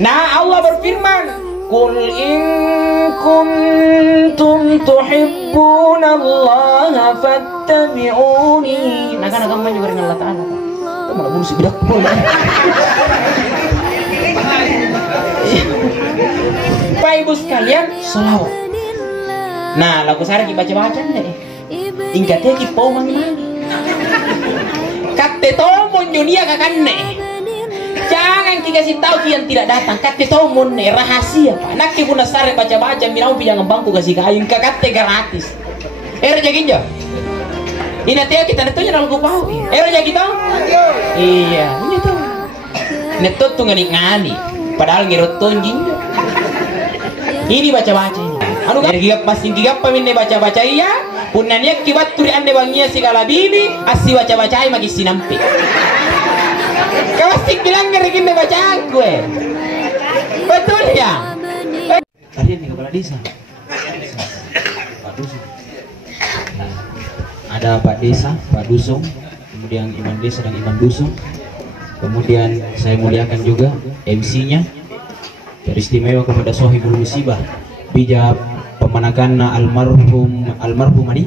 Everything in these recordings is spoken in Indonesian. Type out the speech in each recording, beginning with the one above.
Nah, Allah berfirman, "Qul in kuntum tuhibbunallaha fattabi'uni." Nah, kan agama juga dengan Allah Ta'ala. Itu malah bunuh si bidak pun. Pak Ibu sekalian, selawat. Nah, lagu saya lagi baca-baca nih. Ingkatnya kipau mangi-mangi. Kate tomon dunia kakane. Jangan dikasih tahu yang tidak datang. Kate tomon nih rahasia Pak. Nak ibu nasare baca-baca minau pinjam bangku kasih kain kakate gratis. Jakin jo. Ini dia kita netunya dalam kupau. Jakin kita. Iya, ini tuh. Netut tuh ngani. Padahal ngirotun jinjo. Ini baca-baca ini. Anu gigap masing gigap paminne baca-baca iya. Punanya kibat turi ande bangia segala bini asi baca-baca magi sinampi. Kau sih bilang ngerikin bacaan gue. Betul ya? Tadi nih kepala desa. Pak Dusun. Ada Pak Desa, Pak Dusung, kemudian Imam Desa dan Imam Dusung. Kemudian saya muliakan juga MC-nya. Teristimewa kepada Sohibul Musibah. Bija pemanakan almarhum ani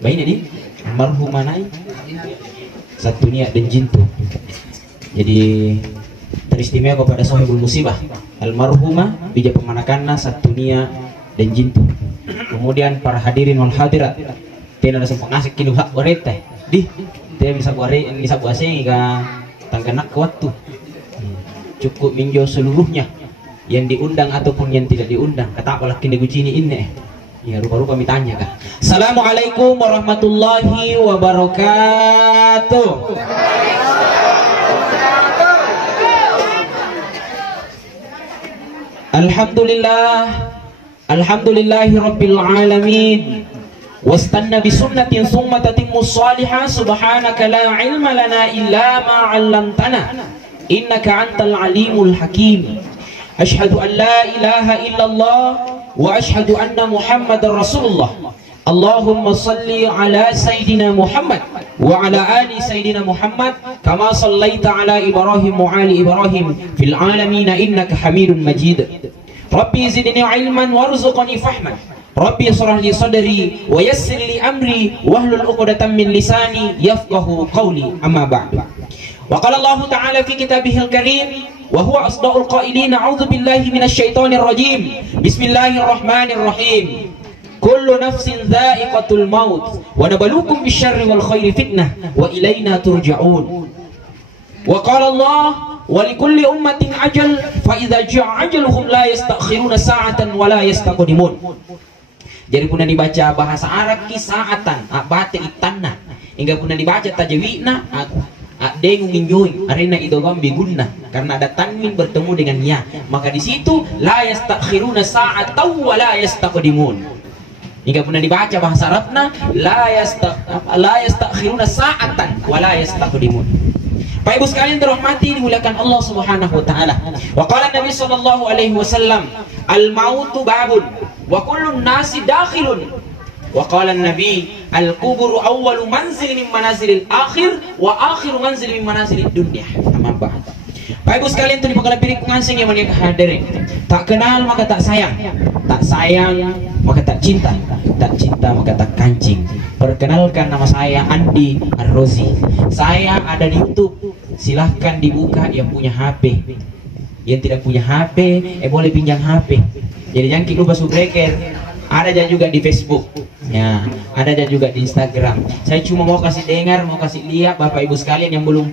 baik ini almarhum manai satu niat dan jintu. Jadi teristimewa kepada Sohibul Musibah almarhumah bija pemanakan satu niat dan jintu. Kemudian para hadirin wal hadirat tena ada sempat ngasih kilo hak warete di dia bisa buaseng ka tangganak ke waktu cukup minjo seluruhnya yang diundang ataupun yang tidak diundang kata apalah kini gucini ini ya rupa-rupa mitanya kah. Assalamualaikum warahmatullahi wabarakatuh. Alhamdulillahi rabbil alamin wastanna bi sunnatin summa tatimmu salihah subhanaka la ilma lana illa ma 'allamtana innaka antal alimul hakim. Asyhadu an la ilaha illallah wa asyhadu anna Muhammadar Rasulullah. Allahumma salli ala Sayyidina Muhammad wa ala ali Sayyidina Muhammad kama sallaita ala Ibrahim wa ali Ibrahim fil alamin innaka Hamidum Majid. Rabbi zidni ilman warzuqni fahman. Rabbi shrah li sadri wa yassir li amri wahlul 'uqdatam min lisani yafqahu qawli. Amma ba'du. Wa qala Allah Ta'ala fi kitabihil karim wa huwa asdaqul qailin a'udzu billahi minasy syaithanir rajim. Bismillahirrahmanirrahim. Kullu nafsin dha'iqatul maut wa nabluukum bisyarri wal khairi fitnah wa ilaina turja'un. Wa qala Allah wa likulli ummatin ajal fa idza ja'a ajaluhum la yastakhiruna sa'atan wa la yastaqdimun. Jadi puna dibaca bahasa Arab ki sa'atan abate itanna hingga puna dibaca tajwidna dengung injoy arena itu gambi gunna karena ada tanwin bertemu dengan ya maka di situ la yastakhiruna sa'atan wa la yastaqdimun. Hingga pernah dibaca bahasa Arabna la yastakhiruna sa'atan wa la yastaqdimun. Bapak Ibu sekalian dirahmati dimuliakan Allah Subhanahu wa taala. Wa qala Nabi sallallahu alaihi wasallam al mautu babun wa kullun nasi dakhilun. Wa qala Nabi al kuburu awwalu manzil min manazilil akhir wa akhiru manzil min manazilid dunya. Amma ba'd. Bapak Ibu sekalian tadi bakal pilih pengasing yang mana hadirin. Tak kenal maka tak sayang. Tak sayang maka tak cinta. Tak cinta maka tak kancing. Perkenalkan, nama saya Andi Ar-Rozi. Saya ada di YouTube. Silahkan dibuka yang punya HP. Yang tidak punya HP, boleh pinjam HP. Jadi jangan lupa subscribe. Ada juga di Facebook. Ya, ada juga di Instagram. Saya cuma mau kasih dengar, mau kasih lihat Bapak Ibu sekalian yang belum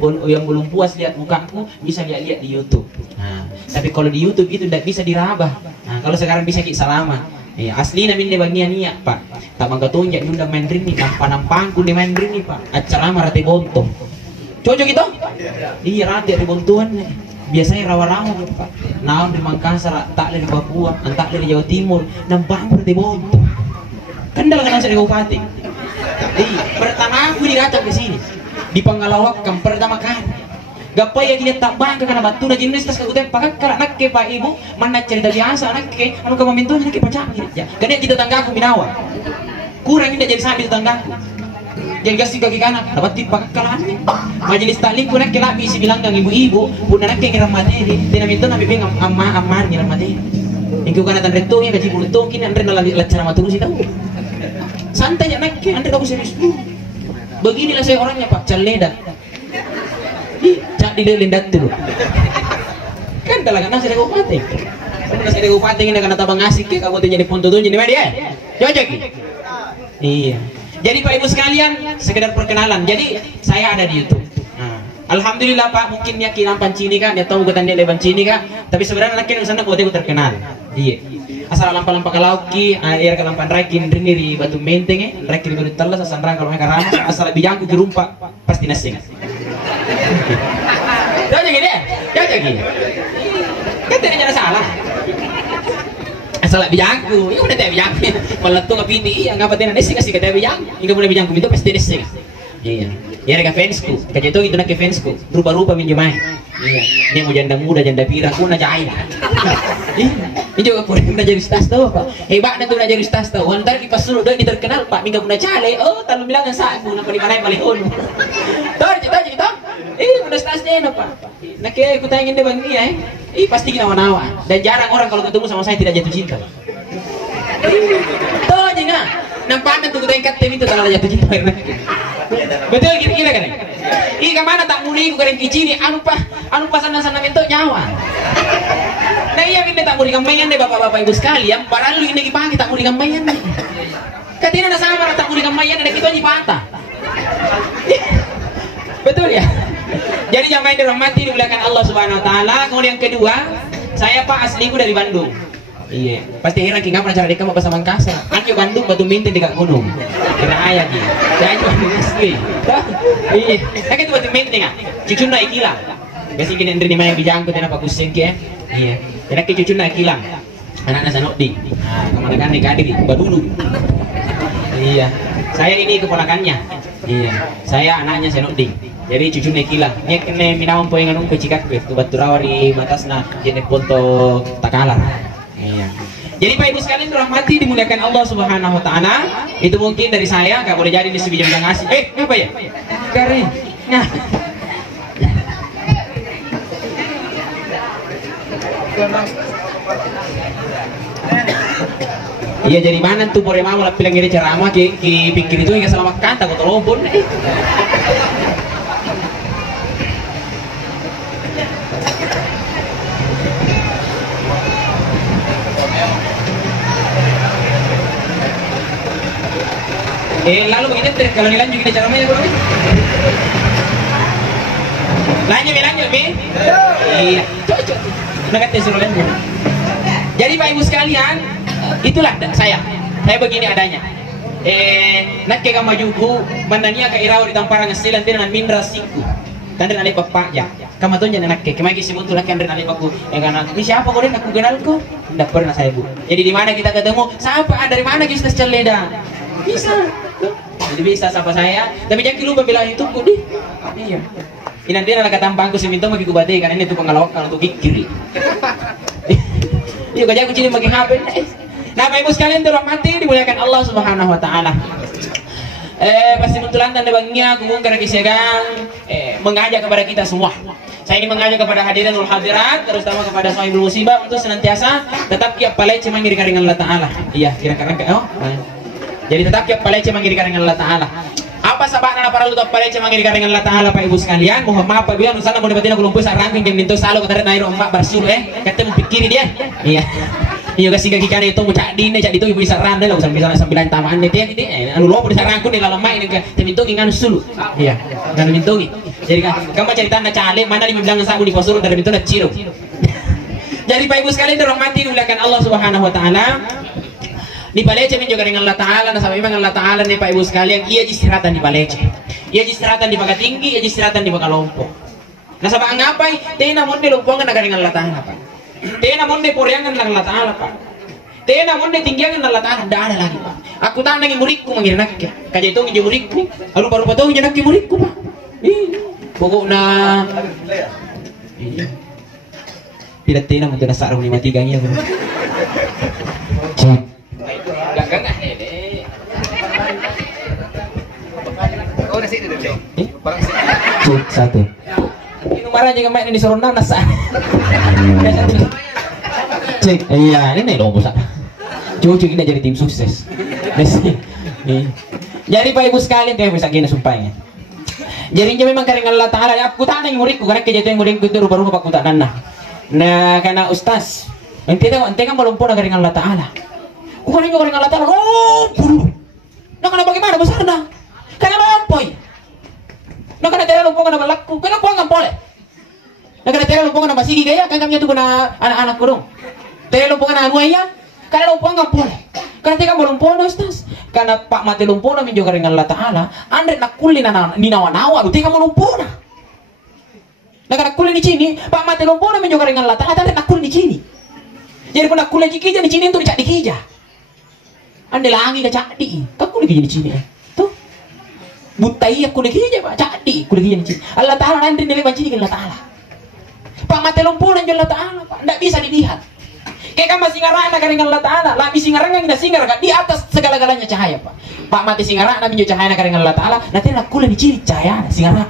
puas lihat mukaku bisa lihat di YouTube. Nah, tapi kalau di YouTube itu tidak bisa dirabah. Nah, kalau sekarang bisa kita salaman. Ya, asli namin bagian niya Pak. Tak mangkatunjak nunda main ring nih, nampan-nampangku di main ring nih Pak. Acara marate bontong. Cocok gitu? Iya rati di bontuan nih. Biasanya rawa-rawa gitu Pak. Naon di Makassar, tak dari Papua, antak dari Jawa Timur, nampang di bontong. Kendal kan saya di Kabupaten. Pertama aku digacak di sini. Di Pangalawakan pertama kali. Gapai yang kita tak bangga karena batu dan jenis tas kagutnya pakai kalau nak ke Pak Ibu mana cerita biasa nak ke anu kamu minta nak ke pacang ya karena kita tangga aku binawa kurang ini jadi sambil tangga Jangan kasih kaki kanan, dapat tipak kalan. Majelis taklim pun nak kelabi si bilang dengan ibu-ibu, pun nak ngiram materi. Tidak minta nabi bing amar ngiram materi. Ingku kan atan reto nya gaji bulutong kini andre nalagi lacara maturu sih tahu. Santai nak andre kamu serius. Beginilah saya orangnya Pak, caleda. Cak di lendat dulu. Kan talaga nasi dego mati. Nasi dego mati ini karena tabang asik ke kamu jadi pontoton jadi media. Cocok. Iya. Jadi Pak Ibu sekalian, sekedar perkenalan. Jadi saya ada di YouTube. Nah, alhamdulillah Pak, mungkin ya kinampan cini kan, ya tahu ketan dia leban cini kan. Tapi sebenarnya nakin sana buat aku terkenal. Iya. Asal lampa-lampa kalauki, air kelampan rakin rini di batu menteng rakin di telas asal rang kalau mereka ramas, asal bijangku di rumpak pasti nasing. Tahu jadi deh, jangan gini. Kan tidak salah. Asal bijangku, ya udah teh bijangku. Meletup ke pini, ya ngapa teh nasi kasih ke teh bijang. Hingga mulai bijangku itu pasti nasing. Iya. Ya ada fansku, kayak itu nak fansku. Rupa-rupa minjemai. Iya. Dia mau janda muda, janda pirang, aku nak jahit. Ini juga kurang jadi ustaz tahu Pak. Hebatnya tuh jadi ustaz tahu. Antar di pas dulu ini terkenal Pak, minggu pun cale. Oh, tahu bilang saat pun apa di mana yang malihun. Tahu cerita. Udah ustaznya Pak. Nak aku tanya dia bang dia. Pasti kita nawa-nawa. Dan jarang orang kalau ketemu sama saya tidak jatuh cinta. Tahu aja nggak? Nampaknya tuh kita ikat tim itu kalau jatuh cinta. Betul kira-kira kan? Kemana tak muli ku keren kicini anu pa sana-sana mentok nyawa. Nah iya ini tak muli kambayan deh bapak-bapak ibu sekalian, padahal lu ini pagi tak muli kambayan deh. Katina ada sama tak muli kambayan ada kita aja patah. Betul ya? Jadi jangan main dirahmati dimuliakan Allah Subhanahu wa taala. Kemudian kedua, saya Pak asliku dari Bandung. Iya, pasti heran kita pernah cari kamu bahasa Mangkasa. Aku Bandung batu mintin dekat gunung. Kira ayah gitu. Saya cuma asli. Iya, saya itu batu mintin ah. Cucu naik kilang. Biasa gini Andri main bijangku dan apa kusen ke? Iya. Kira cucu naik kilang. Anak-anak sanok di. Nah, kemana kan nih kadir badulu. Iya. Saya ini keponakannya. Iya. Saya anaknya sanok di. Jadi cucu naik kilang. Nya kene minawon poe nganung pecikak tu batu rawari matasna jene ponto takalar. Iya. Jadi Pak Ibu sekalian dirahmati dimuliakan Allah Subhanahu wa taala. Itu mungkin dari saya, enggak boleh jadi di sebijang ngasih. Apa ya? Garing. Nah. Iya jadi mana tuh boleh mau lah bilang ini ceramah ki pikir itu enggak salah makan takut lompon. Lalu begini kalau dilanjut kita caranya kurang lanjut Mi? Iya cocok nak suruh lanjut. Jadi Pak Ibu sekalian, itulah saya begini adanya. Nak ke majuku bandania ke irau di tampara ngasilan dengan mindra siku tanda nalip bapak ya kamu tuh jangan nak ke kemai kisi buntu nak kan nalip aku karena ini siapa kau aku kenal kau tidak pernah saya Bu. Jadi di mana kita ketemu siapa dari mana kita celeda bisa. Jadi bisa sapa saya, tapi jangan lupa bilang itu kudi. Iya. Ini nanti anak tampangku si minta magi kubate karena ini tukang ngalawak kalau tuh kiri. Iya gajah kucing magi HP. Nah, Bapak Ibu sekalian dirahmati dimuliakan Allah Subhanahu wa taala. Pasti muntulan tanda bangnya kugung karena kisiagang mengajak kepada kita semua. Saya ingin mengajak kepada hadirin wal hadirat, terutama kepada sahibul musibah untuk senantiasa tetap kiap palai cuma ngiri karingan Allah taala. Iya, kira-kira jadi tetap kiap palece mangirikan dengan Allah Ta'ala. Apa sabana para lu top palece mangirikan dengan Allah Ta'ala Pak Ibu sekalian. Mohon maaf apabila nusana mau debatin aku lumpur sarangking dan minto salo katarin air ombak barsul kata mau pikiri dia. Iya. Iya kasih kaki kan itu mau cak dine cak itu ibu saran deh lah sambilan tamaan deh dia anu lo di sarangku nih lalemai ini ke minto ngan sulu. Iya. Ngan minto. Jadi kamu cerita na cale mana di bilang sabu di posur dari minto na ciro. Jadi Pak Ibu sekalian dirahmati dimuliakan Allah Subhanahu wa taala. Di palece juga dengan Allah Ta'ala, nah sama memang Allah Ta'ala nih Pak Ibu sekalian, iya istirahatan di palece, iya istirahatan di Baka Tinggi, iya istirahatan di Baka Lompok. Nah sama ngapai, tena monde lompongan dengan Allah Ta'ala Pak, tena monde poriangan dengan Allah Ta'ala Pak, tena monde tinggiangan Allah Ta'ala, tidak ada lagi Pak. Aku tak nangin muridku mengirinak ya, kaja itu ngiji muridku, lalu baru tahu nyenak muridku Pak. Pokoknya, tidak tena untuk nasa arung 53 nya Bro. Gak sih itu cek. Barang sih. Cek satu. Ini marah juga main ini suruh nanas. Cek, iya ini loh bosan. Cucu ini jadi tim sukses. Jadi Pak Ibu sekalian kayak bisa gini sumpahnya. Jadi memang karena Allah Taala ya aku tak nang muridku karena kejadian muridku itu rupa-rupa aku tak nana. Nah karena ustaz, ente kan belum pernah karena Allah Taala. Bukan yang karena Allah Taala. Oh, buru. Nah karena bagaimana besar dah? Karena lompoi. Nah karena tidak lupa karena berlaku. Karena aku nggak boleh. Nah karena tidak lupa karena masih gaya kan kami itu kena anak-anak kurung. Tidak lupa karena anuaya. Karena lupa nggak boleh. Karena tidak belum pernah ustaz. Karena Pak mati lumpuna min juga dengan Allah Taala, andre nak kulin ni nawa-nawa, lu tinggal melumpuna. Nah karena kulin di sini, Pak mati lumpuna min juga dengan Allah Taala, andre nak kulin di sini. Jadi pun nak kulin di kija di sini itu dicak di kija. Ande langi ke cak di, kau kulin di sini. Tuh, butai aku kulin kija Pak, cak di kulin kija di sini. Allah Taala andre nilai baca dengan Allah Taala. Pak mati lumpuna dengan Allah Taala, Pak, tidak bisa dilihat. Kayak kan masih ngarana dengan Allah Ta'ala. Lah misi ngarana kita singar di atas segala-galanya cahaya Pak. Pak mati singarana minjo cahaya dengan Allah Ta'ala. Nanti nak kulen ciri cahaya singarana.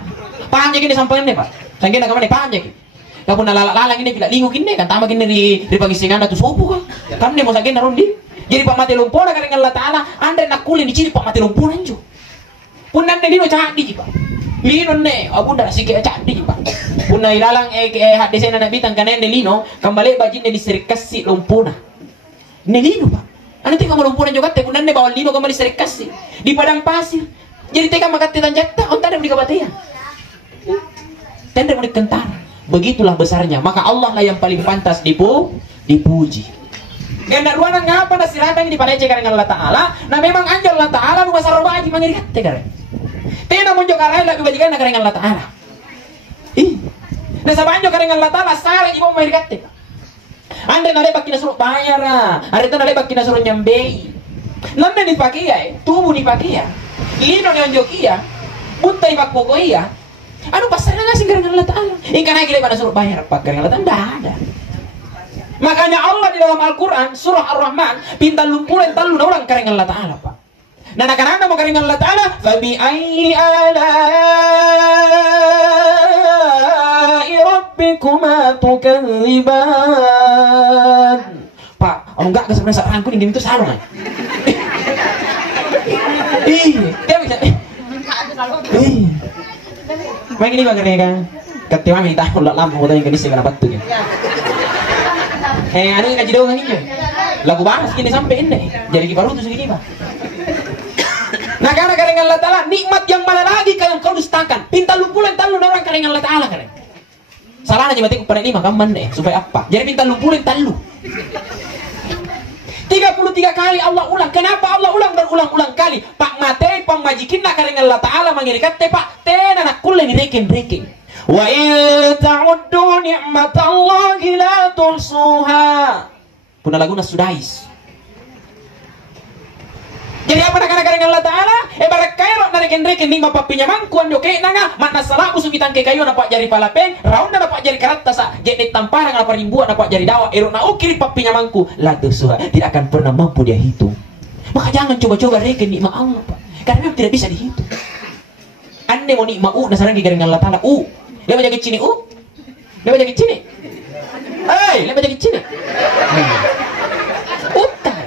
Paham jadi ini sampai ini Pak. Sampai nak kemana paham jadi. Kamu nak lalang ini bila linguk ini kan tambah ini di pagi singana tu sopo kan. Kan dia mau sakit narundi. Jadi Pak mati lumpur dengan Allah Ta'ala. Anda nak kulen ciri Pak mati lumpur anjo. Pun anda dino cahadi Pak. Lino ne, aku dah sikit cahadi Pak. Puna ilalang hadis na nabitang kanen nelino kembali bajin ne diserikasi lumpuna. Nelino Pak. Ano tinggal melumpuna juga teh punan ne bawa lino kembali diserikasi di padang pasir. Jadi teka makat tanjakta on tanda di kabatian. Tanda mau dikentar. Begitulah besarnya. Maka Allah lah yang paling pantas dipuji. Ganda ruangan ngapa na siratang di palece dengan Allah Taala. Nah memang anjal Allah Taala nu basar baji mangirikat teh kare. Tena mun joka rai lagi bajikan dengan Allah Taala. Ih. Nah sabanjo karena Allah Taala salah ibu mau hirikate. Anda nare bakina suruh bayar, ada tu nare bakina suruh nyambei. Nanda dipakai ya, tubuh dipakai ya. Lino yang jokia, butai bak pokoknya. Anu pasal ngasih karena Allah Taala. Ikan lagi lepas suruh bayar pak karena Allah Taala tidak ada. Makanya Allah di dalam Al-Quran surah Ar-Rahman pinta lumpuran talu orang karena Allah Taala pak. Nah karena mau karena Allah Taala, fabi ayyi ala rabbikuma tukadziban. Pak, enggak sebenarnya sarangku ini itu salah. Dia bisa. Main ini bagaimana kan? Ketika kita ulat lampu kita yang kedisi kena batu kan. Anu yang ngaji doang ini. Lagu bahas gini sampai ini. Jadi baru tuh segini Pak. Nah karena Allah Ta'ala nikmat yang mana lagi yang kau dustakan. Pinta lumpulan talu orang karena Allah Ta'ala kan. Salah aja mati kepada ini maka mana supaya apa? Jadi minta lumpurin talu. 33 kali Allah ulang. Kenapa Allah ulang berulang-ulang kali? Pak mate pamajikin nak karena Allah Taala mangirikat te Pak. Tena nak kulen direken. Wa in ta'uddu ni'matallahi la tuhsuha. Puna laguna sudais. Jadi apa nak karena Allah Taala? Barak kairo nareken-reken ni mapapinyaman kuan joke nanga mana salah usubitan ke kayu napak jari palapeng raun napak jari karata sa jadi tamparang apa rimbuan napak jari dawa erona ukiri papinyamanku la dosa tidak akan pernah mampu dia hitung. Maka jangan coba-coba reken nikmat Allah Pak. Karena memang tidak bisa dihitung. Ande mau nikmat nasarang di karena Allah Taala dia baca kecini dia baca kecini dia baca kecini utang.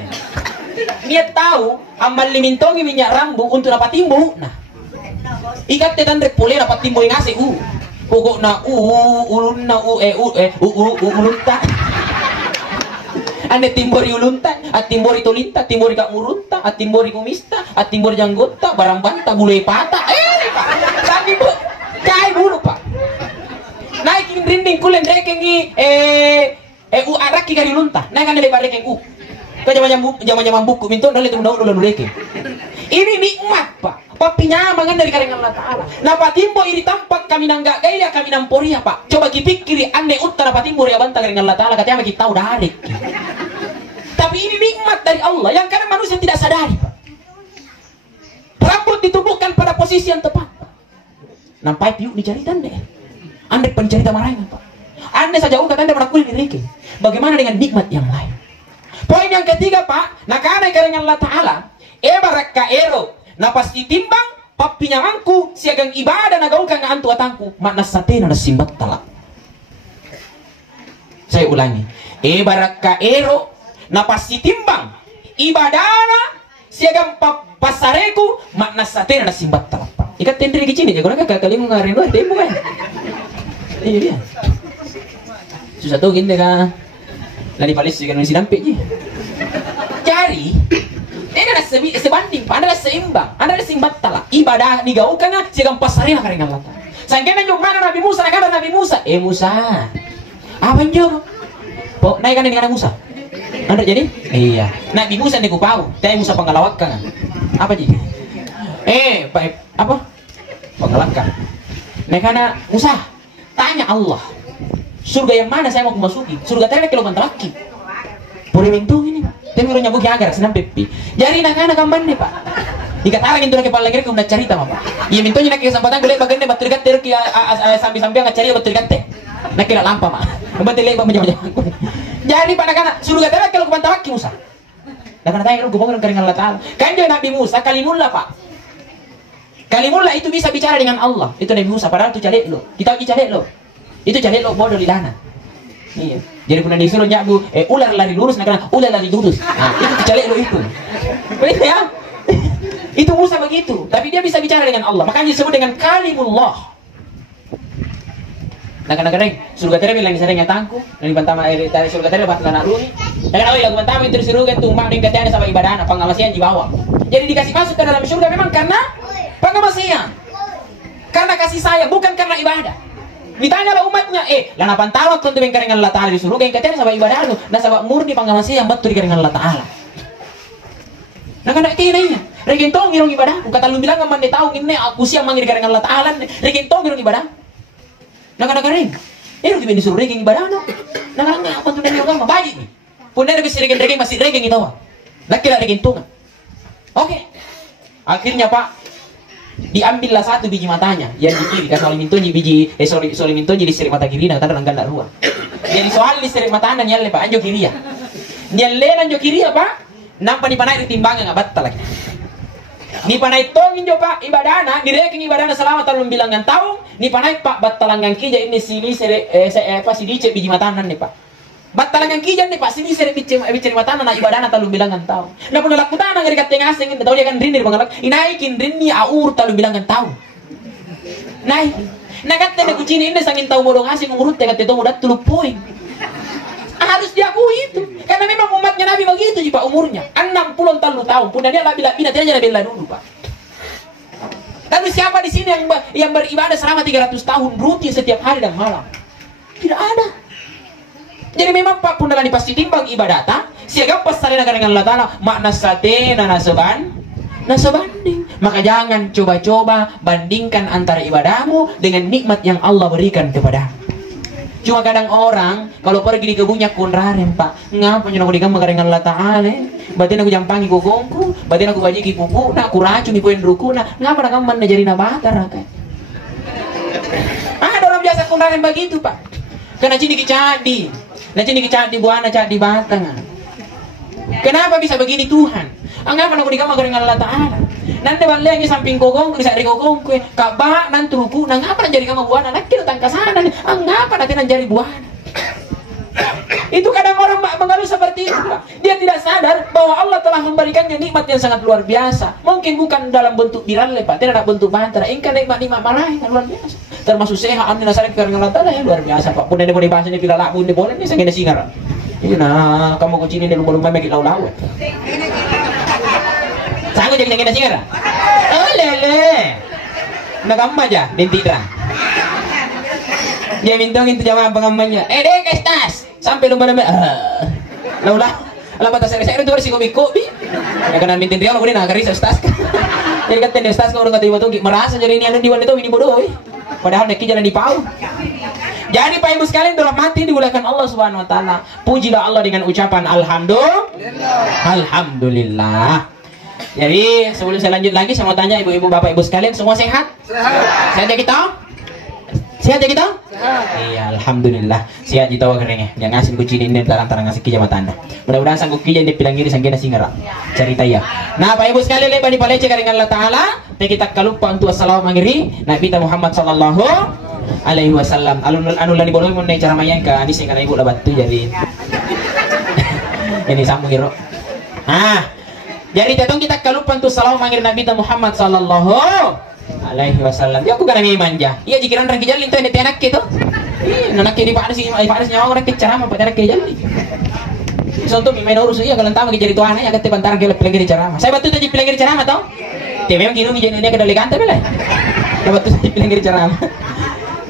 Dia tahu amal limintongi minyak rambu untuk dapat timbu. Nah, ikat tetan repole dapat timbu yang ngasih pokok na ulunna ulunta. Ane timbori ulunta, atimbori tolinta, timbori kak murunta, atimbori kumista, atimbori janggota, barang banta, bule patah. Pak, tapi bu, kai bulu Pak. Naikin rinding kulen rekengi araki kari lunta. Naik kan lebar rekeng kau zaman buku minta dole tu dulu leke. Ini nikmat Pak. Papi nyamangan dari karena Allah Taala. Napa timbo iri tampak kami nanggak gaya kami namporia Pak. Coba dipikiri ane utara patimbo ya bantah karena Allah Taala katanya kita tahu darik. Tapi ini nikmat dari Allah yang kadang manusia tidak sadari Pak. Rambut ditubuhkan pada posisi yang tepat Pak. Nampai piuk dicari tanda. Anda pencerita marahin Pak. Anda saja kata Anda menakuli diri. Bagaimana dengan nikmat yang lain? Poin yang ketiga Pak, nakana karena Allah Taala, barak ka ero, na pasti timbang pappinyamanku siagang ibadah nagaukan nga antu atangku makna satena na simbat talak. Saya ulangi, ibarat ka ero na pasitimbang ibadana siagang pasareku makna satena na simbat talak. Ikat tendri kicini ya, kurang kakalim ngarin doa temu kan. Iya dia. Susah tuh gini kan. Lari palis juga nulis dampet je. Cari, ini adalah sebanding, adalah seimbang, adalah simbat talak. Ibadah digaukan na siagang pasarena karingan lata. Sangkena yung mana Nabi Musa, nakala Nabi Musa. Musa, apa nyo? Po, naik kan dengan Musa. Anda jadi? Iya. Nabi Musa ni kupau, tayo Musa pangalawak ka. Apa jadi? Apa? Pangalawak ka. Nakana Musa, tanya Allah. Surga yang mana saya mau masuki? Surga tadi kalau mantalaki. Boleh mintu ini, Pak. Tapi kalau nyambung agar senam pepi. Jadi nak gambar nih, Pak. Dikatakan itu lagi paling kira kita cerita, Pak. Iya mintunya nak kesempatan gue bagian deh baterikat terki sambil-sambil nggak cari baterikat teh. Nak kira lampa, Mak. Bater lagi macam-macam. Jadi Pak nak surga tadi kalau mantalaki Musa. Nak tanya gue bangun keringan Allah Taala. Kan dia Nabi Musa kalimullah, Pak. Kalimullah itu bisa bicara dengan Allah. Itu Nabi Musa. Padahal itu calek lo. Kita lagi calek lo. Itu calek lo bodoh di dana. Iya. Jadi pernah disuruh nyabu, ular lari lurus, nak ular lari lurus. Nah, itu calek lo itu. Betul ya? Itu Musa begitu. Tapi dia bisa bicara dengan Allah. Makanya disebut dengan kalimullah. Nah, kadang-kadang surga tere bilang sering nyatangku. Dan bantama dari surga tere bat lana runi. Dan kalau yang bantama itu surga itu mak ning katanya sama ibadah, pengamasian di bawah. Jadi dikasih masuk ke dalam surga memang karena pengamasian. Karena kasih sayang, bukan karena ibadah. Ditanya lah umatnya, lana pantawak tentu yang karengan Allah Ta'ala di surga yang katanya sama ibadah lu. Nah sama murni pengamasian betul di karengan Allah Ta'ala. Nah kada kinanya, regentong ngirong ibadah. Kata lu bilang ngamande tahu ini aku siang mangir di karengan Allah Ta'ala. Regentong ngirong ibadah. Nah kada kering. Lu dibini suruh regeng ibadah no. Nah kada ngapa tuh dari orang mabajik nih. Punya bisa regeng masih regeng itu. Nah kira regentong. Oke. Akhirnya Pak diambillah satu biji matanya yang di kiri, kan soal mintonyi biji soal mintonyi di sirik mata kiri, nah tanda nanggan dak ruang. Jadi soal di sirik mata anda nyalle Pak anjo kiri ya. Nyalle anjo kiri ya Pak. Nampak di panai ditimbangan enggak batal lagi. Di panai tongin jo Pak ibadana, direkeng ibadana selama talun bilangan tahun, ni panai Pak batalangan kija ini sili sere si dice biji matanan nih Pak. Batalangan kijan nih Pak sini sere bice matanan na ibadana talun bilangan tahun. Nah pun lakutan ngari kat tengah asing tahu dia kan rinir bangalak. Inaikin rinni aur talun bilangan tahun. Naik. Nah kat tengah kucini ini sangin tahu bodong asing ngurut tengah teto mudat 30 poin. Harus diakui itu. Karena memang umatnya Nabi begitu Pak umurnya. 60 tahun. Pun dia labi-labi nanti aja bela dulu Pak. Lalu siapa di sini yang beribadah selama 300 tahun rutin setiap hari dan malam? Tidak ada. Jadi memang Pak pun dalam dipasti timbang ibadah siaga pasarena dengan Allah Ta'ala makna satena nasabanding. Maka jangan coba-coba bandingkan antara ibadahmu dengan nikmat yang Allah berikan kepadamu. Cuma kadang orang kalau pergi di kebunnya kunraren Pak, ngapa nyono digam dengan Allah Ta'ala? Batin aku jampangi gogongku, batin aku bajiki kuku, nak aku racuni poin ruku, ngapa kamu menajari nabatar kan? Ada orang biasa kunraren begitu Pak. Karena cini kicadi. Nah cini cadi buana cadi batang. Kenapa bisa begini Tuhan? Anggapan aku digama dengan Allah Ta'ala. Nanti balik lagi samping kokong, bisa dari kokong kue. Kabak nanti ruku, ngapa jadi kamu buana? Nak kita tangkas sana. Anggapan nanti nanti buana. Itu kadang orang mengeluh seperti itu Pak. Dia tidak sadar bahwa Allah telah memberikannya nikmat yang sangat luar biasa. Mungkin bukan dalam bentuk viral Pak, tidak ada bentuk bantara. Ingkar nikmat malahan luar biasa. Termasuk sehat, amin nasari karena Allah Ta'ala yang luar biasa Pak. Pun ada boleh bahasanya bila laku ini boleh nih saya singar. Ini nah kamu kucing ini lumba-lumba make lau-lau. Sanggup jadi singar. Oh lele. Nak kamu aja dintidra. Dia minta itu jamaah pengamannya. Dek kestas sampai lumba-lumba. Laulah. Alam batas saya itu harus komiko bi. Ya kanan mintin dia lo nak garis stas. Jadi kan tendes stas kalau kata ibu tuh merasa jadi ini anu di wanita ini bodoh. Padahal neki jalan di pau. Jadi Pak Ibu sekalian telah mati dimuliakan Allah Subhanahu wa taala. Pujilah Allah dengan ucapan alhamdulillah. Jadi sebelum saya lanjut lagi saya mau tanya ibu-ibu bapak ibu sekalian semua sehat? Sehat. Sehat ya kita? Sehat ya kita? Iya, alhamdulillah. Sehat di tawa keringnya. Yang ngasih kucing ini tarang-tarang ngasih kijama tanda. Mudah-mudahan sanggup kijam di pilangiri sanggena singara. Cerita ya. Nah, Pak Ibu sekalian lebar di palece karingan Allah Taala. Kita kalupa untuk assalamu mangiri Nabi Muhammad sallallahu alaihi wasallam. Anu lani boleh mun cara mayan ka anis kana ibu labat tu jadi. Ini sambung hiro. Jadi tetong kita kalupa untuk assalamu mangiri Nabi Muhammad sallallahu alaihi wasallam. Dia aku kan manja. Iya jikiran rang kijalin tuh ini tenak gitu. Nanak kiri Pak Aris nyawa orang ceramah pada nak kijalin. Contoh main urus iya kalau entah jadi tuan ya kata bantar gelap pelengir ceramah. Saya batu tadi pelengir ceramah toh. Dia memang kira mijin ini kedali kante bela. Saya batu tadi pelengir ceramah.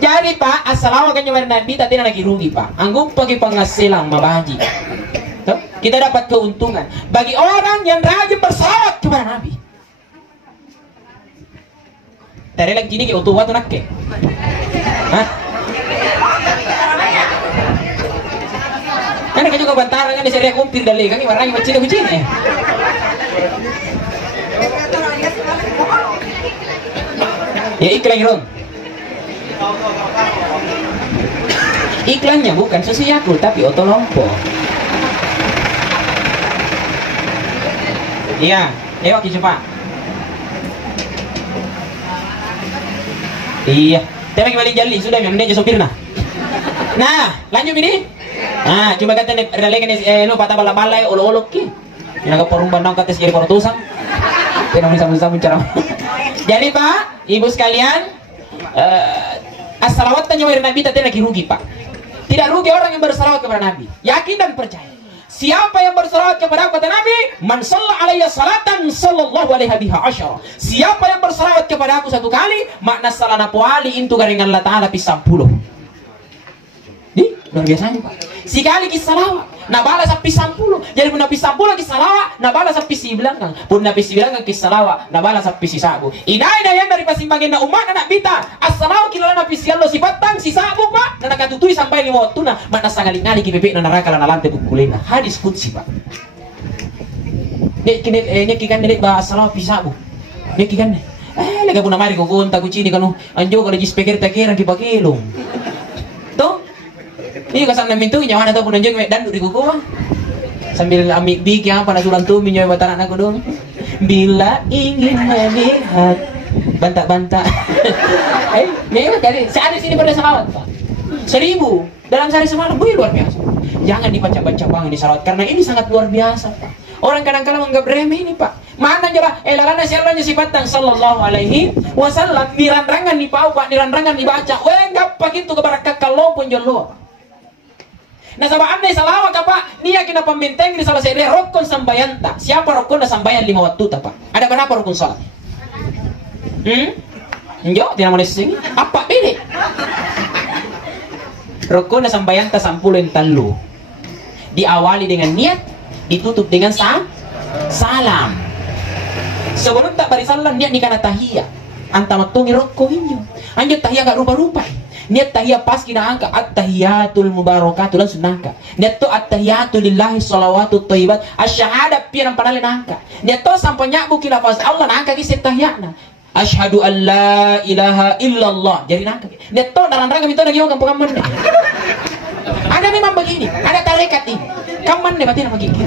Jadi Pak, assalamualaikum kepada Nabi tadi nak rugi Pak. Anggap pakai penghasilan mabaji. Toh, kita dapat keuntungan bagi orang yang rajin bersalawat kepada Nabi. Terelak gini ke utuh waktu nak ke? Hah? Kan juga bantaran kan di seri kumpir dali kan warnanya macam kucing eh. Ya iklan ron. Iklannya bukan sesuatu tapi otolompo. Iya, oke coba. Iya, tapi kembali jali sudah memang dia sopirna. Nah, lanjut ini. Nah, cuma kata relakan no patah bala-bala olo-olok ki. Yang ke porong bandang kata jadi portusan. Tidak bisa cara. Jadi Pak, Ibu sekalian, as-salawat tanya Nabi tadi lagi rugi Pak. Tidak rugi orang yang bersalawat kepada Nabi. Yakin dan percaya. Siapa yang bersalawat kepada kata Nabi, man shalla alayya salatan sallallahu alaihi biha asyara. Siapa yang bersalawat kepada aku satu kali, makna salana puali intu garingan Allah Ta'ala pisampuluh. Di luar biasanya Pak. Sikali kisalawat, na balas sa pisampuluh. Jadi pun na pisampuluh kisalawat, na balas sa pisibilangkan. Pun na pisibilangkan kisalawat, na balas sa pisisabu. Inay na yan dari pasimbangin na umat na bita. Asalaw kilala na pisialo si batang si sabu Pak. Na nakatutuy sampai lima waktu na makna sangaling-aling kipipik na narakala na lante bukulina. Hadis kutsi Pak. Nyekikan nilik ba asalaw pisabu. Nyekikan ni. Lega pun na mari ko kunta kucini kanu. Anjo kalau jispeker takirang kipakilong. Toh? Ini kasang namin tuh nyawa na to pun anjing dan di kuku sambil ambil bik yang pada sulan tuh minyak bataran aku dong. Bila ingin melihat bantak-bantak. Memang kali sehari sini pada salawat Pak. 1000 dalam sehari semalam luar biasa. Jangan dibaca-baca bang ini salawat karena ini sangat luar biasa Pak. Orang kadang-kadang menganggap remeh ini Pak. Mana jelah elalana sialanya sifatan sallallahu alaihi wasallam niranrangan di pau Pak, niranrangan dibaca. Enggak pak itu kebarakah kalau pun jolo. Nah sabab anda salawat Pak, dia kena pembenteng di salah satu rukun sambayanta. Siapa rukun na sambayan 5 waktu Pak? Ada berapa rukun salat? Enggak, tidak boleh sini. Apa pilih? Rukun na sambayanta 10 talu. Diawali dengan niat, ditutup dengan salam. Sebelum tak bari salam niat nikana tahiyat. Anta matungi rukun inyo. Anjir tahiyat gak rupa-rupa. Niat tahiyat pas kina angka at-tahiyatul mubarakatul langsung nangka. Niat to at-tahiyatu lillahi sholawatut thayyibat asyhadu pian panalen angka. Niat to sampai nyabu kila pas Allah nangka ki tahiyatna. Asyhadu an la ilaha illallah. Jadi nangka. Niat to darang-darang minto nagi kampung kaman. Ada memang begini, ada tarekat ini. Kaman ne batin begini.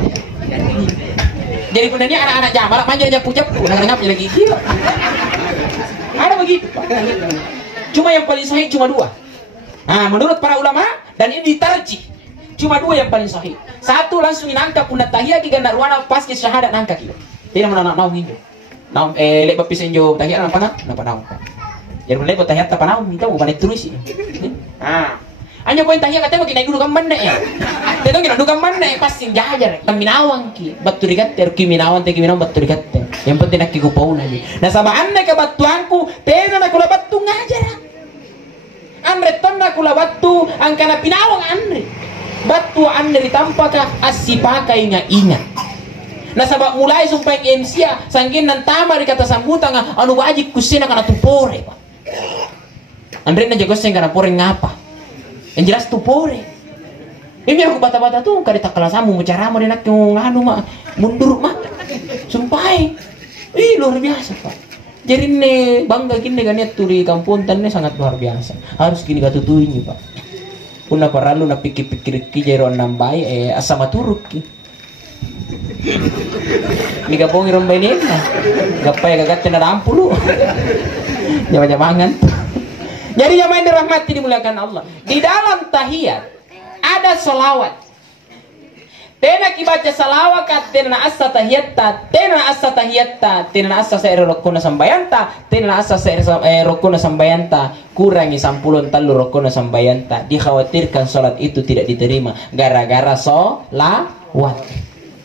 Jadi punanya anak-anak jamal manja japu-japu ngap lagi gila. Ada begitu. Cuma yang paling sahih cuma 2. Nah, menurut para ulama dan ini ditarjih. Cuma 2 yang paling sahih. Satu langsung nangka punat tahiyat ki ganda ruana pas ki syahadat nangka ki. Tidak menanau gitu. Naum lek bapisen jo tahiyat napa naum. Jadi mulai tahiyat apa naum itu bukan terus ini. Hanya poin tahiyat katanya makin naik dulu kan mana ya. Tetong kena dulu kan mana pasti jajar. Kaminawang ki baturikat ter kiminawang te kiminawang baturikat. Yang penting nak kiku pauna ni. Nah sama anda ke batuanku, tena nak kula batu ngajar. Andre tonna kula batu angkana pinawang andre. Batu andre ditampa ka asipaka ingat. Nah sabab mulai sumpah MC sangkin nan tamar kata sambutan anu wajib kusina kana tupore. Andre na jago sing kana pore ngapa? Yang jelas tupore. Ini aku bata-bata tuh kada tak kelas amu bicara mau nak nganu mah mundur mah. Sumpah. Luar biasa Pak. Jadi nih bangga gini kan ya turi kampung tannya sangat luar biasa. Harus gini katutui nih Pak. Puna paralu na pikir-pikir ki jero nambai asama turuk ki. Ni kapong irombay ni na. Gapay gagat na rampulu. Jama-jamangan. Jadi jamaah yang dirahmati dimuliakan Allah. Di dalam tahiyat ada selawat. Tena kibaca salawat tena asa tahiyatta tena asa tahiyatta tena asa sa rokona sambayanta tena asa sa rokona sambayanta kurangi 10 talu rokona sambayanta. Dikhawatirkan salat itu tidak diterima gara-gara salawat.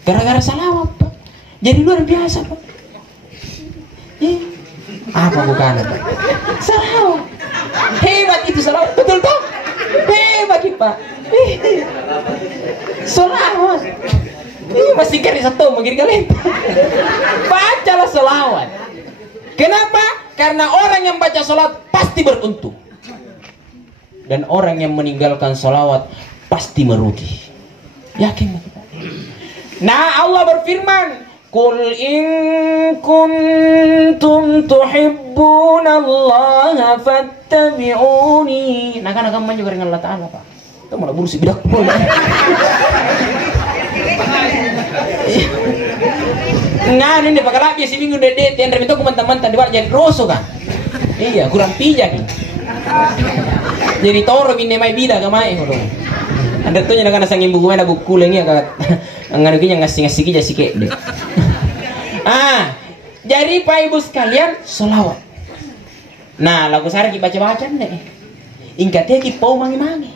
Gara-gara salawat Pak. Jadi luar biasa Pak. Apa bukan Pak? Salawat. Hebat itu salawat, betul toh? Hebat Pak. Selawat. Masih kali satu mungkin kalian. Bacalah selawat. Kenapa? Karena orang yang baca selawat pasti beruntung. Dan orang yang meninggalkan selawat pasti merugi. Yakin? Nah, Allah berfirman, "Qul in kuntum tuhibbunallaha fattabi'uni." Nah, kan akan juga dengan Allah Ta'ala, Pak. Itu malah bulu si bidak pun. Nah, ini pakai lapis si minggu dede tian remito ku mantan-mantan di bawah jadi roso kan. Iya, kurang pijak nih. Jadi toro gini mai bida kamai ngono. Anda tuh jangan sang ibu gue ada buku lagi agak nganu gini ngasih-ngasih aja sih kayak deh. Jadi Pak Ibu sekalian selawat. Nah, lagu sari baca-baca nih. Ingkatnya ki pau mangi-mangi.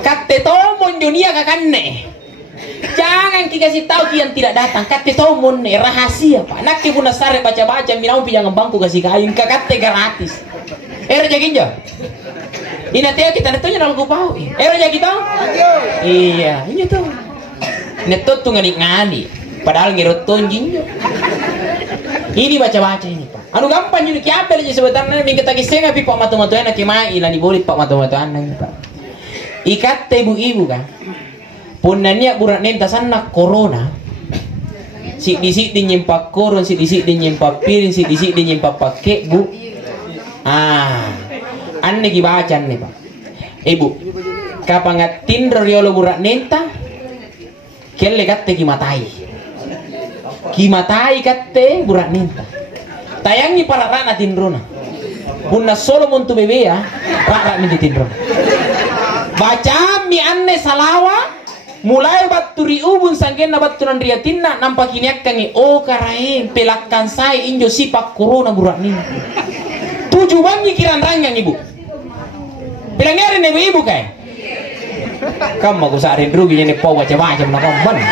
Kate tomon dunia kakane. Jangan kasih tahu yang tidak datang. Kate tomon nih rahasia Pak. Nak ki puna sare baca-baca minau pinjam bangku kasih kayu kate gratis. Raja ginjo. Ini teh kita netunya lagu pau. Raja kita? Iya, ini tuh. Netut tuh ngani-ngani. Padahal ngiruton ginjo. Ini baca-baca ini Pak. Anu gampang jadi kiapel aja sebenarnya minggu tadi saya ngapi Pak matu-matu enak kimai lah dibolit Pak matu-matu anak Pak. Ikat ibu-ibu kan. Punanya burak nenta sana corona. Si disik dinyimpak koron, si disik dinyimpak piring, si disik dinyimpak pakai bu. Aneh dibaca nih Pak. Ibu, kapangatin riolo burak nenta. Kelle katte kimatai. Kimatai katte burak nenta. Tayangi para rana tindrona. Punna solo muntu bebe ya, para minti tindrona. Baca mi anne salawa, mulai baturi ubun sangkena baturan riatinna nampak ini akangi karai pelakkan saya injo sipak corona burak nih. 7 bangi kiran rangang ibu. Bilang nih ibu kayak. Kamu aku saarin rugi ini pau baca-baca menakomban.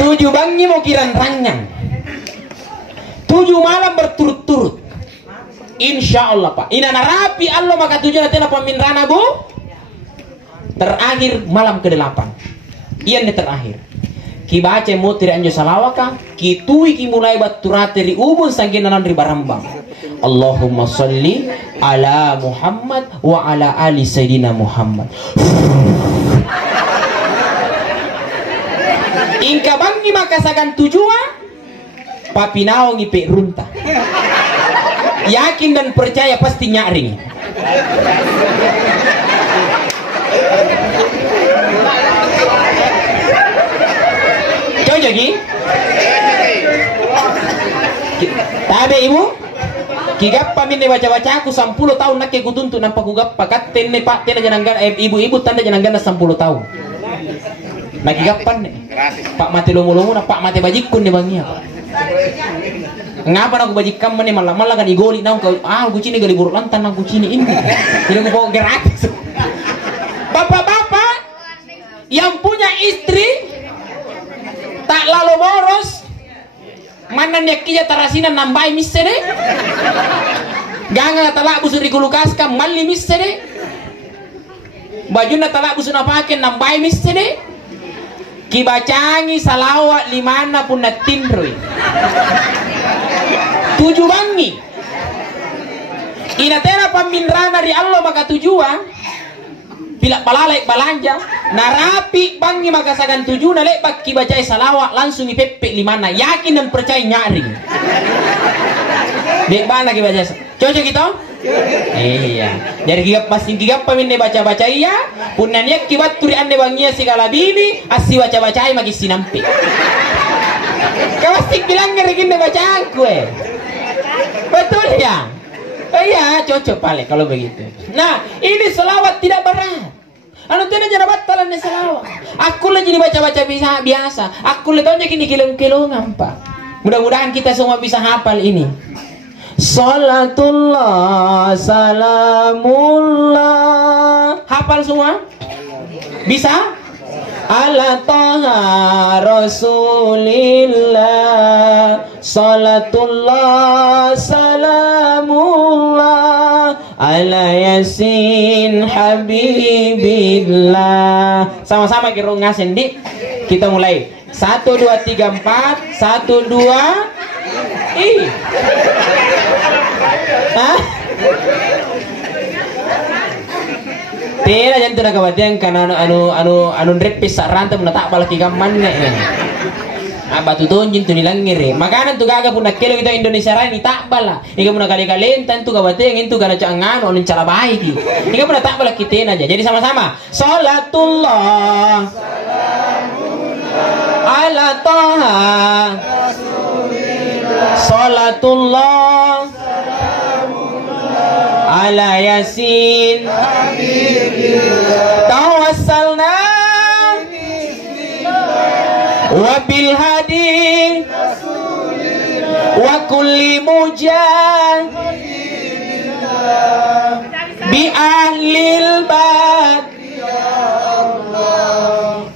7 bangi mau kiran rangang. 7 malam berturut-turut. Insya Allah Pak. Ina narapi Allah maka 7 natena paminrana bu. Terakhir malam ke-8. Iyan terakhir. Ki baca mutir anjo salawaka. Ki tui ki mulai baturate ri ubun sanggenanan ri barambang. Allahumma salli ala Muhammad wa ala ali Sayyidina Muhammad. Ingka bangi maka sakan tujuan. Papinao ngipe runta. Yakin dan percaya pasti nyaring. Coba lagi. Tabe ibu. Kigappa minne baca-baca aku 10 tahun nak ku tuntut nampak ku gappa katen ne Pak tena jananggan ibu-ibu tanda jananggan 10 tahun. Nah kigappan ne. Pak mati lomo-lomo na Pak mati bajikun ne bangia Pak. Ngapa aku bajikan mana malah kan igoli nang kau kucing gali buruk lantan nang kucing ini. Jadi aku bawa gratis. Bapak-bapak yang punya istri tak lalu boros mana nyakiya tarasina nambai misere. Ganga talak busuri kulukaskan mali misere. Baju na talak busuna pakai nambai misere. Kibacangi salawat 5 pun natindroy 7 bangi inatera paminrana dari Allah maka tujuan pilak balalek balanja narapi bangi makasagan tujuh na lepak baca salawat langsung ipepek limana yakin dan percaya nyaring dek bana baca cocok gitu iya jadi gigap pamin baca iya punannya kibat turi ande bangia segala bini asi baca magi sinampi kawasik bilang ngerikin baca aku betul ya. Iya, cocok paling kalau begitu. Nah, ini selawat tidak berat. Anu tidak jadi batalan ni selawat. Aku lagi baca-baca biasa. Aku lihat aja kini kilung-kilungan, Pak. Mudah-mudahan kita semua bisa hafal ini. Salatullah salamullah. Hafal semua? Bisa? Ala taha rasulillah salatullah salamullah ala yasin habibillah. Sama-sama kira ngasen dik. Kita mulai 1 2 3 4 1 2 ih hah tidak jangan tidak kebatian karena anu repis rantai pun tak balik gaman nih. Batu tonjin tu nilangir. Makanan tu gagap pun nak kilo kita Indonesia ini tak bala. Ika pun kali-kali tentu kebatian itu karena jangan orang cara baik. Ika pun tak balik kita aja. Jadi sama-sama. Salatullah. Ala taha. Salatullah. Ala yasin tawassalna wa bil hadi wa kulli mujah bi ahlil bad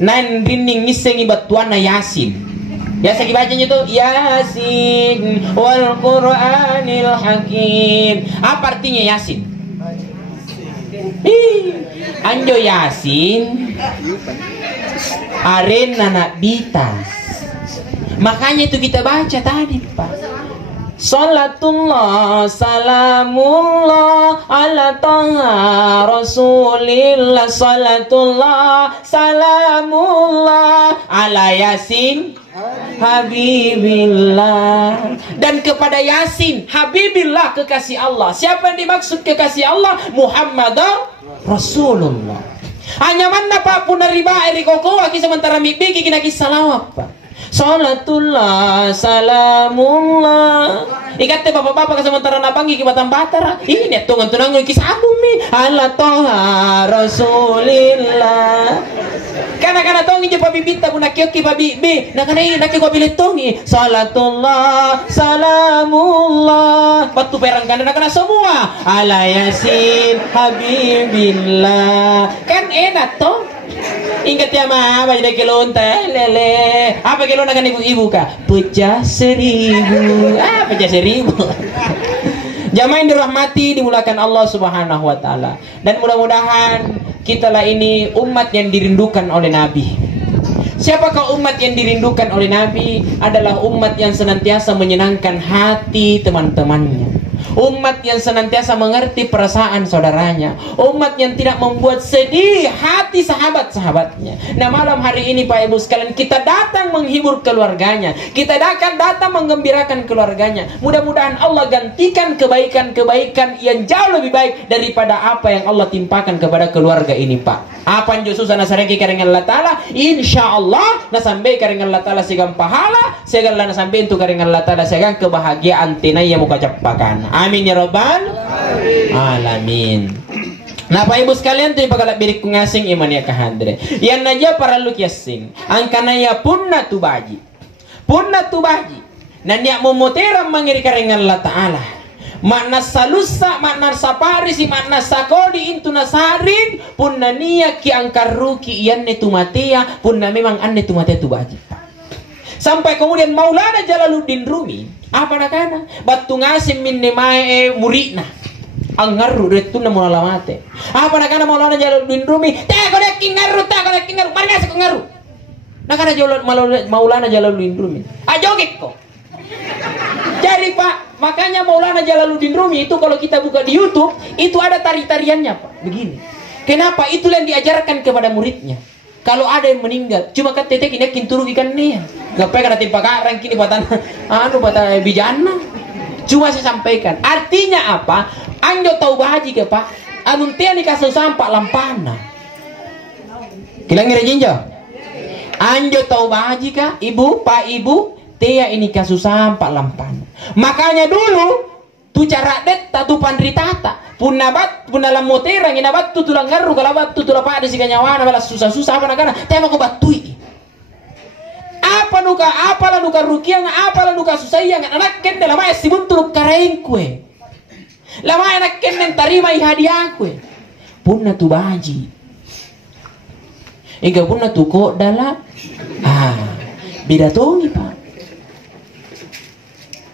nan dinding ngisengi batuana yasin. Biasa dibacanya itu Yasin wal Qur'anil Hakim. Apa artinya Yasin? Anjo Yasin arena nak bitas. Makanya itu kita baca tadi, Pak. Salatullah salamullah ala taha rasulillah salatullah salamullah ala yasin Habibillah. Dan kepada Yasin Habibillah, kekasih Allah. Siapa yang dimaksud kekasih Allah? Muhammad Rasulullah. Hanya mana Pak punariba eri koko aki sementara mibiki kinaki salawat Pak. Salatullah salamullah. Ikate bapak-bapak sementara nabangi kibatan batara. Ini tungan-tunang kisah bumi ala toha Rasulillah. Kana tongi je pabi bita pun nakio ki pabi be nakana ini nakio ko bilet tongi salatullah salamullah patu perang kana nakana semua ala yasin habibillah kan enak toh. Ingat ya ma apa jadi kelonta lele apa kelonta kan ibu-ibu kah pecah 1000 pecah 1000. Jamaah yang dirahmati dimulakan Allah Subhanahu wa taala. Dan mudah-mudahan kitalah ini umat yang dirindukan oleh Nabi. Siapakah umat yang dirindukan oleh Nabi? Adalah umat yang senantiasa menyenangkan hati teman-temannya. Umat yang senantiasa mengerti perasaan saudaranya. Umat yang tidak membuat sedih hati sahabat-sahabatnya. Nah malam hari ini Pak Ibu sekalian, kita datang menghibur keluarganya. Kita akan datang menggembirakan keluarganya. Mudah-mudahan Allah gantikan kebaikan-kebaikan yang jauh lebih baik daripada apa yang Allah timpakan kepada keluarga ini Pak. Apa yang susah nasareki karengan Allah Ta'ala, insya Allah nasampai karengan Allah Ta'ala segan pahala, segala nasampai itu karengan Allah Ta'ala segan kebahagiaan tinai yang muka capakan. Amin ya Rabbal Alamin. Nah Pak Ibu sekalian tuh pagkalak birik ngasing iman ya kahadre. Yan naja para lukyasing angkana ya punna tubaji. Punna tubaji. Nanya memuteram mangiri karengan Allah Ta'ala. Makna salusa, makna saparisi, makna sakodi intu nasarin punna niya ki angkaruki iyanne tumatea punna memang anne tumatea tubaji. Sampai kemudian Maulana Jalaluddin Rumi apa nakana batu ngasim minne mae muridna angaru retuna mulamate apa nakana Maulana Jalaluddin Rumi tak ada kingaru marga se ngaru nakana Maulana Jalaluddin Rumi ajogek kok. Jadi Pak, makanya Maulana Jalaluddin Rumi itu kalau kita buka di YouTube itu ada tari-tariannya Pak begini. Kenapa? Itulah yang diajarkan kepada muridnya. Kalau ada yang meninggal, cuma kan tetek ini kinturuk ikan nih. Ngapain karena timpa karang kini batan batan bijana. Cuma saya sampaikan. Artinya apa? Anjo tahu bahaji ke Pak. Anun tia ni kasih sampak lampana. Kilang ngira jinjo. Anjo tahu bahaji ka, ibu, pak ibu, tia ini kasus sampak lampana. Makanya dulu tu cara det tatu pandritata. Punabat punala moterang inabat tu tulang garu kalabat tu tulang pada si kanyawana bala susah-susah apa nakana. Tema ko batui. Apa lah nuka rukiang, apa lah nuka susayang anak ken dalam ayat sibuntur karain kue. Lama anak ken yang tarima hadiah kue. Punna tu baji. Ika punna tu kok dala. Beda tongi Pak.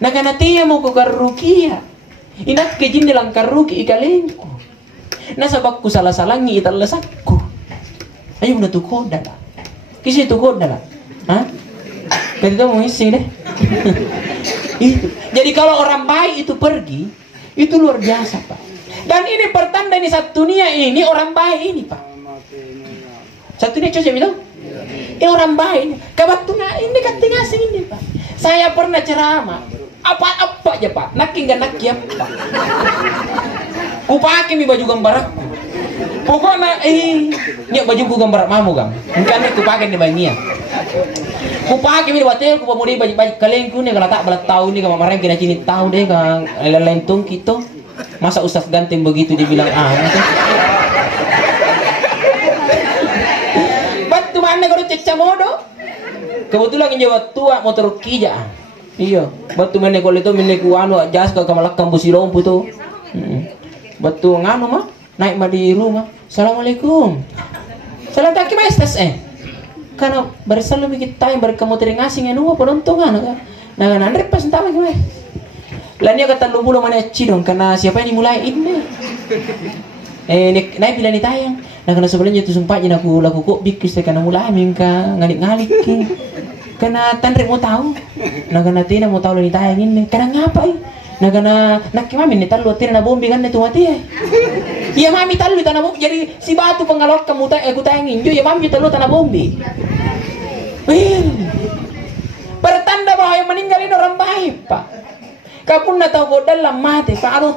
Nakanatiya mo ko karukia. Inak kejin dalam karuki ikalengku. Nasabakku salah-salangi italesakku. Ayo punna tu kok dala. Kisi tu kok dala. Kita mau isi deh. Itu. Jadi kalau orang baik itu pergi, itu luar biasa Pak. Dan ini pertanda ini satu dunia ini orang baik ini Pak. Satu dunia coba bilang, ini orang baik. Kabatuna ini kating asing ini Pak. Saya pernah ceramah. Apa aja Pak. Naki nggak naki apa. Kupake mi baju gambar aku. Pokoknya ini baju ku gambar mamu Gang. Mungkin aku pakai di bangia. Kupake mi hotel ku pamudi baju kalengku nih kalau tak belat tahu nih kalau kemarin kena cini tahu deh Kang lentung gitu. Masa Ustaz Ganteng begitu dibilang Batu mana kalau cecah modo? Kebetulan yang Jawa tua motor kija. Iya, batu mana kalau itu milik anu jas ke kamalakam busirompu tuh. Batu nganu mah naik mah di rumah. Assalamualaikum. Salam taki maestas karena bersalamu kita yang berkamu teringasing yang nunggu penontongan kan. Nah nandrek pas entah lagi mah. Lainnya kata lu belum mana cidong karena siapa yang dimulai ini. Naik bila ditayang. Nah karena sebelumnya itu sumpahnya aku laku kok bikis karena mulai mingka ngalik-ngalik. Karena tandrek mau tahu. Nah karena tina mau tahu lagi tayang ini. Karena ngapain? Nah karena nak mami ni talu tina na bombi kan itu mati ya. Iya mami talu tanah bombi. Jadi si batu pengalok kamu aku tayangin. Ya mami talu tanah bombi. Pertanda bahwa yang meninggal ini orang baik Pak. Kapun na tahu kok dalam mati Pak. Aduh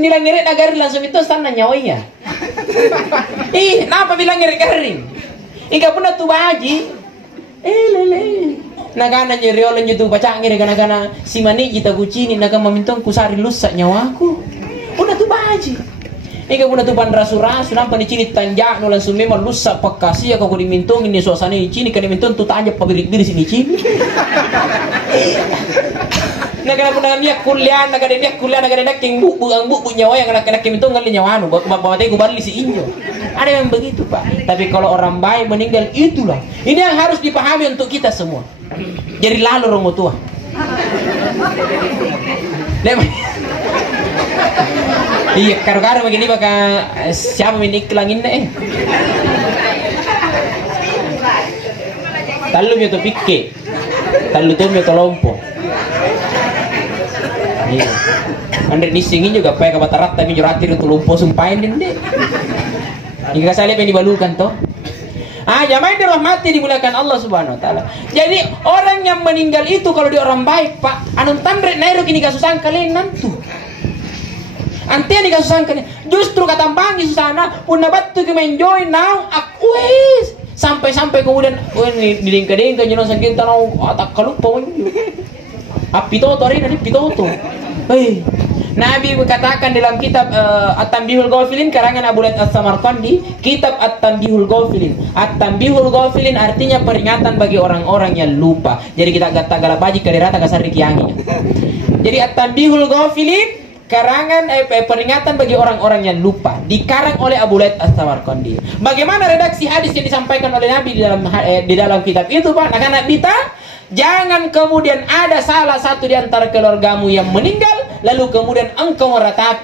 nilai ngirit nagari langsung itu sana nyawanya. Kenapa bilang ngirit garing? Kapun na tu baji. Lele. Nagana nyeriolan itu pacang ngire kana si mani kita kucini naga mamintong kusari lusak nyawaku. Udah tu baji. Ika puna tu pan rasu-rasu nampak ni cini tanjak no langsung memang lusak pakasi aku dimintong ini suasana ini cini kan dimintong tu tanjak pabirik diri sini cini. Naga puna dia kuliah naga king bu nyawa yang anak mintong ngali nyawa anu bawa teh kubali si injo. Ada yang begitu Pak. Tapi kalau orang baik meninggal itulah. Ini yang harus dipahami untuk kita semua. Jadi lalu romo tua. Iya, karo-karo begini baka siapa minik langin deh. Talu nyo to pikke. Talu to nyo to lompo. Iya. Andre disingin juga pakai kabatarat tapi juratir itu lompo sumpahin din deh. Jika saya lihat yang dibalukan toh. Jamaah dirahmati dimuliakan Allah Subhanahu wa taala. Jadi orang yang meninggal itu kalau dia orang baik, Pak, anun tamrek nairo kini kasusan kalian nantu. Antia ni kasusan kalian. Justru kata bangi susana punna batu ke menjoy now akwes. Sampai kemudian ni dingka-dingka nyono sakit tanau atak kalupa. Api toto rin ani pitoto. Nabi berkatakan dalam kitab At-Tanbihul Ghafilin karangan Abu Laith As-Samarqandi, kitab At-Tanbihul Ghafilin. At-Tanbihul Ghafilin artinya peringatan bagi orang-orang yang lupa. Jadi kita kata galabaji karirata kasar dikiangi. Jadi At-Tanbihul Ghafilin karangan peringatan bagi orang-orang yang lupa, dikarang oleh Abu Laith As-Samarqandi. Bagaimana redaksi hadis yang disampaikan oleh Nabi di dalam kitab itu, Pak? Anak-anak kita, jangan kemudian ada salah satu di antara keluargamu yang meninggal, lalu kemudian engkau meratap.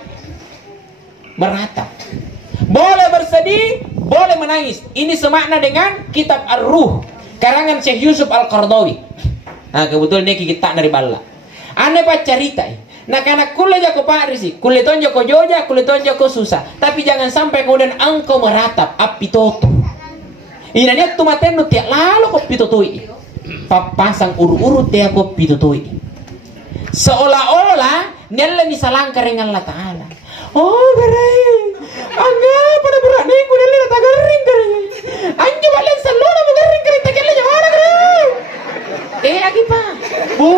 Boleh bersedih, boleh menangis. Ini semakna dengan kitab Ar-Ruh, karangan Syekh Yusuf Al-Qardawi. Nah, kebetulan ini kita dari bala. Ane pak cerita. Nah karena kulit jako parisi, kulit jako joja, kulit jako susah. Tapi jangan sampai kemudian engkau meratap api toto. Ina dia tu mateno tiak lalu kopi totoi. Papasang uru-uru tiak kopi totoi. Seolah-olah nella misalang karengan Allah Ta'ala. Oh garing, angga pada berani ku nella tak garing garing. Anjo balen salona mo garing garing tak kala jawara garing. Lagi pak, bu.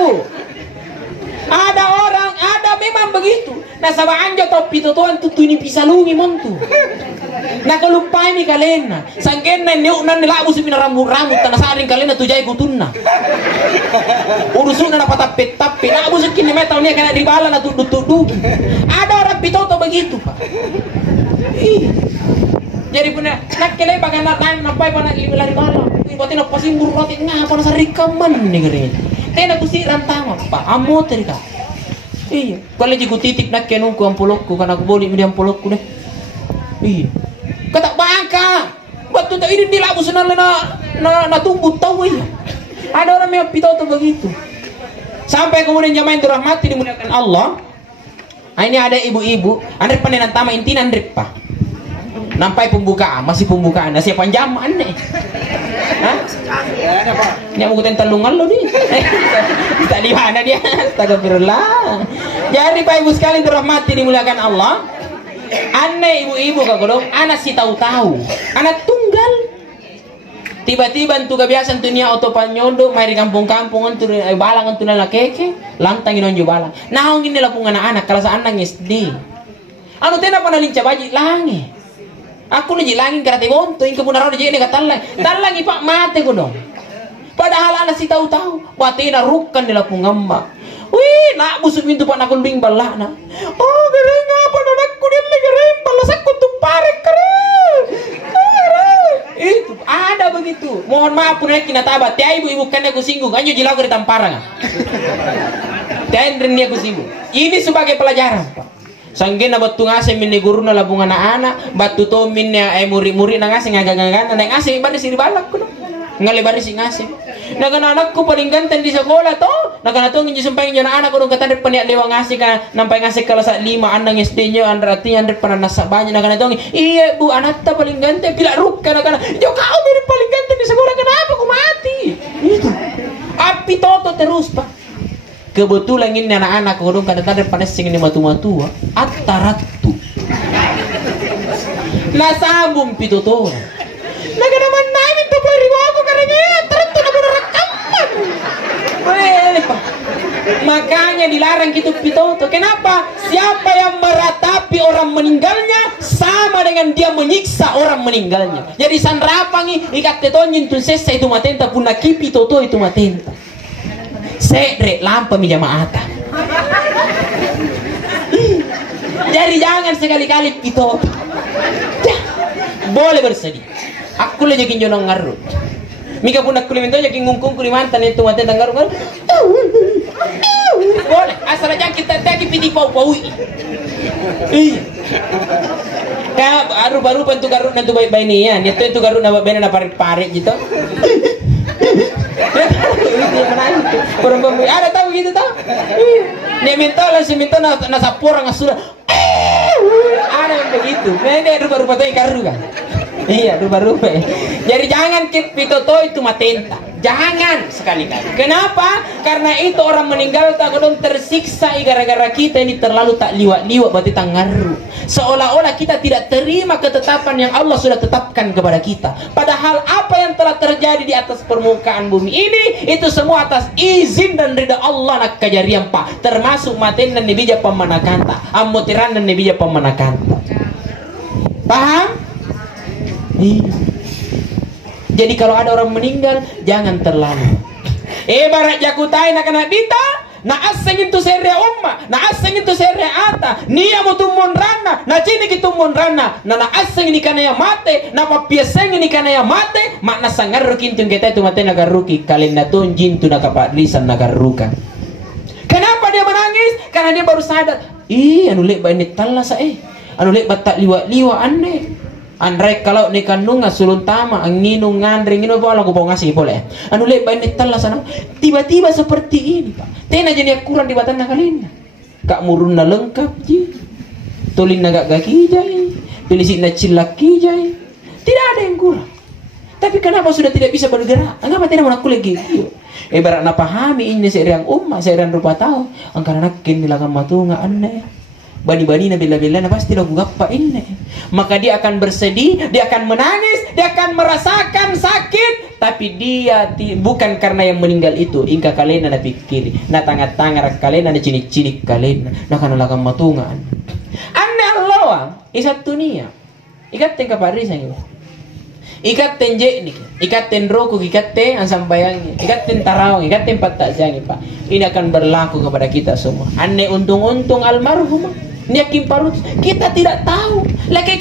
Ada memang begitu. Nah sama anjo topi totoan tutu ini bisa lungi montu. Nah kalau lupa ini kalian, sangken nenek nan labu sih rambut tanah saring kalian tu jai kutunna. Urusun na patapet tapi labu sekin metal ni kena dibala na tudu. Ada orang pitoto begitu pak. Jadi punya nak kelai bagan nampai panak lari bala. Ibatin apa sih burroti ngapa na sarikaman ni gere. Tena kusi rantama pak amot terika. Iya, kalau jiku titip nak kenungku ampulokku karena aku boleh mediam ampulokku deh. Iya. Kata bangka, batu tak ini dilabu senang na tumbuh tahu iya. Ada orang yang pitoto begitu. Sampai kemudian jamaah yang dirahmati dimuliakan Allah. Ini ada ibu-ibu, andre panenan tama intinan andre pak. Nampai pembukaan, masih pembukaan. Nasi panjang aneh. Hah? Nya mau kuten talungan lo nih. Tak di mana dia? Astagfirullah. Jadi Pak Ibu sekalian dirahmati dimuliakan Allah. Aneh ibu-ibu kagolong, anak si tahu-tahu, anak tunggal. Tiba-tiba tu kebiasaan dunia auto panyodo, mai di kampung-kampung tu balang tu nala keke, lantang inonjo balang. Nah ngin nila pung anak-anak kelas anak SD. Anu tena panalinca baji langi. Aku nih jilangin karena tewonto, ingke pun naruh jadi katalang, talang ipak mate ko dong. Padahal anak si tahu-tahu, watina rukan nila pung amma. Wih, nak busuk pintu pak nakun bing balak na. Oh, gereng apa anakku dia lagi gereng balas aku tuh parek keren. Itu ada begitu. Mohon maaf pun kina tabat. Tiap ibu-ibu kan aku singgung. Anjo jilau ke tamparan. Tiap dia aku singgung. Ini sebagai pelajaran pak. Sanggena batu ngasih minni guru na labung anak-anak, batu to minnya muri-muri na ngasih ngagagangan, na ngasih ibadah sih balak ko dong. Ngalibar si ngasih. Nagan anakku paling ganteng di sekolah to. Nagan ato nginyo sumpay nyo na anak ko dong katandre paniak dewa ngasih ka nampay ngasih kelas 5 andang SD nyo andrati andre pana nasabanya nagan ato iya bu anak ta paling ganteng pila ruka nagan. Yo kau mirip paling ganteng di sekolah kenapa ku mati? Itu. Api toto terus pak. Kebetulan ini anak-anak kodong kadang-kadang pada sing ini matu-matu ataratu nasabum pitoto naga naman namin to pariwa ako karena ataratu na rekaman. Makanya dilarang gitu pitoto. Kenapa? Siapa yang meratapi orang meninggalnya sama dengan dia menyiksa orang meninggalnya. Jadi sanrapangi ikat tetonyin tu sesa itu matenta puna kipi toto itu matenta. Sedre lampa mi jamaata. Jadi jangan sekali-kali itu. Boleh bersedih. Aku le jakin jonong ngaru. Mika pun aku minta jakin ngungkung kuri mantan itu mate tanggaru ngaru. Boleh, asal aja kita tadi pidi pau-pau. Kaya baru bentuk garu nanti baik-baik nih ya. Itu garu na bena na parik-parik gitu. Perempuan ada tahu gitu tahu? Dia minta langsung minta nasapor orang sudah. Ada yang begitu. Ini rupa-rupa tuh karu kan? Iya rupa-rupa. Jadi jangan pitoto itu matenta. Jangan sekali-kali. Kenapa? Karena itu orang meninggal tak kodong tersiksa gara-gara kita ini terlalu tak liwat-liwat berarti tangaru. Seolah-olah kita tidak terima ketetapan yang Allah sudah tetapkan kepada kita. Padahal apa yang telah terjadi di atas permukaan bumi ini itu semua atas izin dan ridha Allah nak kejarian pak. Termasuk maten dan nebija pemanakanta, amotiran dan nebija pemanakanta. Paham? Jadi kalau ada orang meninggal jangan terlalu. Barat jakutai nak kena dita, na aseng itu seria umma, na aseng itu seria ata, niya mo tumon rana, na chini kitumon rana, na aseng ini kana ya mate, na papiaseng ini kana ya mate, mak na sangaru kintun kita itu mate nagaruki, kalian natun jintu nakapadlisan nagarukan. Kenapa dia menangis? Karena dia baru sadar. Anu lek ba ini talasa anu lek batak liwa-liwa aneh. Andrei kalau ni kandungan sulun tama nginung ngandre nginung apa aku mau ngasih boleh. Anu lek banyak telah sana tiba-tiba seperti ini pak. Tena jadi kurang di batang kalian. Kak murun na lengkap ji. Tulin na gak kijay. Pilisik na cilak kijay. Tidak ada yang kurang. Tapi kenapa sudah tidak bisa bergerak? Kenapa tidak mau lagi? Ibarat na pahami ini seirang seirang rupa tahu. Angkara nakin nilakan matunga aneh. Bani-bani na bila-bila na pasti lagu gappa ini. Maka dia akan bersedih, dia akan menangis, dia akan merasakan sakit. Tapi dia bukan karena yang meninggal itu. Ingka kalian na pikir. Na tangat-tangat kalian na cinik-cinik kalian. Na kanalakan matunga. Aneh Allah. Isat dunia. Ikat tengka parisan itu. Ikat ten jeknik, ikat ten rokok, ikat ten ansambayangnya, ikat ten tarawang, ikat ten patasyangi Pak. Ini akan berlaku kepada kita semua. Aneh untung-untung almarhum, niakim parut, kita tidak tahu. Laki